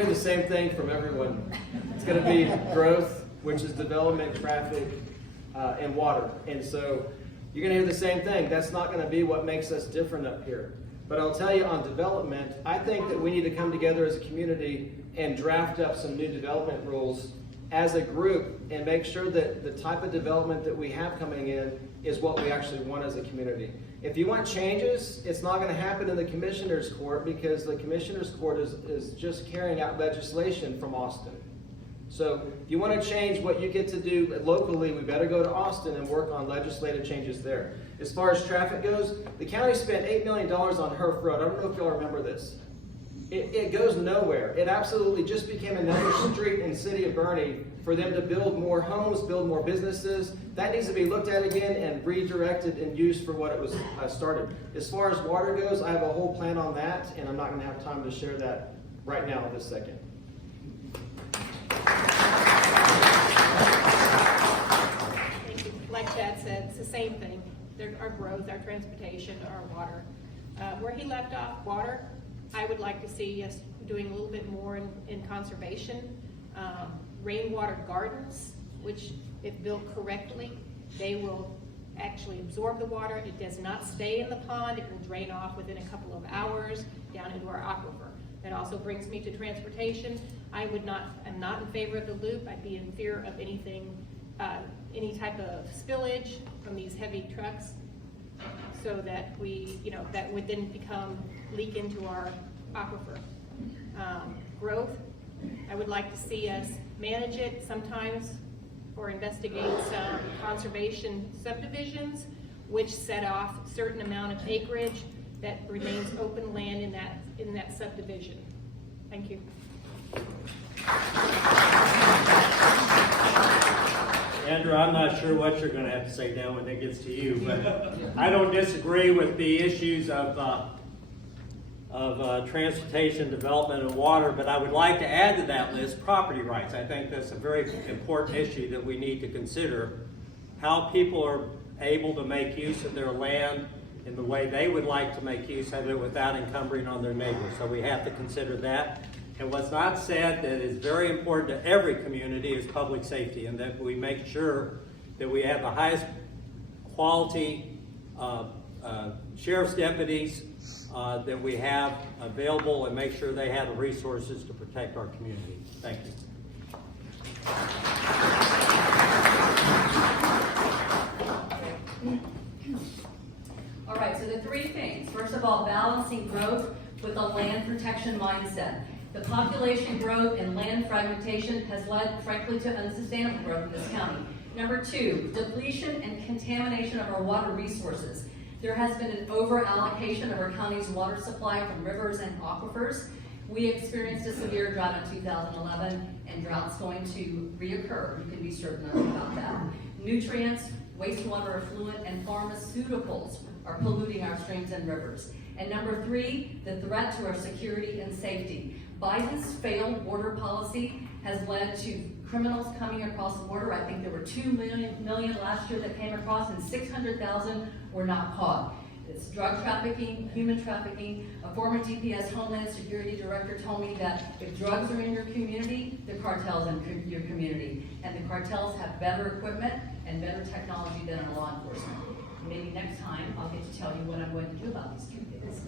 hear the same thing from everyone. It's going to be growth, which is development, traffic, and water. And so you're going to hear the same thing. That's not going to be what makes us different up here. But I'll tell you on development, I think that we need to come together as a community and draft up some new development rules as a group and make sure that the type of development that we have coming in is what we actually want as a community. If you want changes, it's not going to happen in the Commissioner's Court, because the Commissioner's Court is just carrying out legislation from Austin. So if you want to change what you get to do locally, we better go to Austin and work on legislative changes there. As far as traffic goes, the county spent $8 million on Herf Road. I don't know if y'all remember this. It goes nowhere. It absolutely just became another street in the city of Bernie for them to build more homes, build more businesses. That needs to be looked at again and redirected and used for what it was started. As far as water goes, I have a whole plan on that, and I'm not going to have time to share that right now in this second. Thank you. Like Chad said, it's the same thing. Our growth, our transportation, our water. Where he left off, water, I would like to see us doing a little bit more in conservation. Rainwater gardens, which if built correctly, they will actually absorb the water. It does not stay in the pond. It will drain off within a couple of hours down into our aquifer. That also brings me to transportation. I'm not in favor of the loop. I'd be in fear of anything, any type of spillage from these heavy trucks, so that that would then leak into our aquifer. Growth, I would like to see us manage it sometimes or investigate some conservation subdivisions which set off a certain amount of acreage that remains open land in that subdivision. Thank you. Andrew, I'm not sure what you're going to have to say now when it gets to you, but I don't disagree with the issues of transportation, development, and water, but I would like to add to that list property rights. I think that's a very important issue that we need to consider. How people are able to make use of their land in the way they would like to make use of it without encumbering on their neighbors. So we have to consider that. And what's not said that is very important to every community is public safety, and that we make sure that we have the highest quality sheriff's deputies that we have available, and make sure they have the resources to protect our community. Thank you. All right, so the three things. First of all, balancing growth with a land protection mindset. The population growth and land fragmentation has led, frankly, to unsustainable growth in this county. Number two, depletion and contamination of our water resources. There has been an over-allocation of our county's water supply from rivers and aquifers. We experienced a severe drought in 2011, and drought's going to reoccur. You can be certain about that. Nutrients, wastewater effluent, and pharmaceuticals are polluting our streams and rivers. And number three, the threat to our security and safety. Biden's failed border policy has led to criminals coming across the border. I think there were 2 million last year that came across, and 600,000 were not caught. It's drug trafficking, human trafficking. A former DPS Homeland Security Director told me that if drugs are in your community, the cartel's in your community. And the cartels have better equipment and better technology than our law enforcement. Maybe next time I'll get to tell you what I'm going to do about these two things.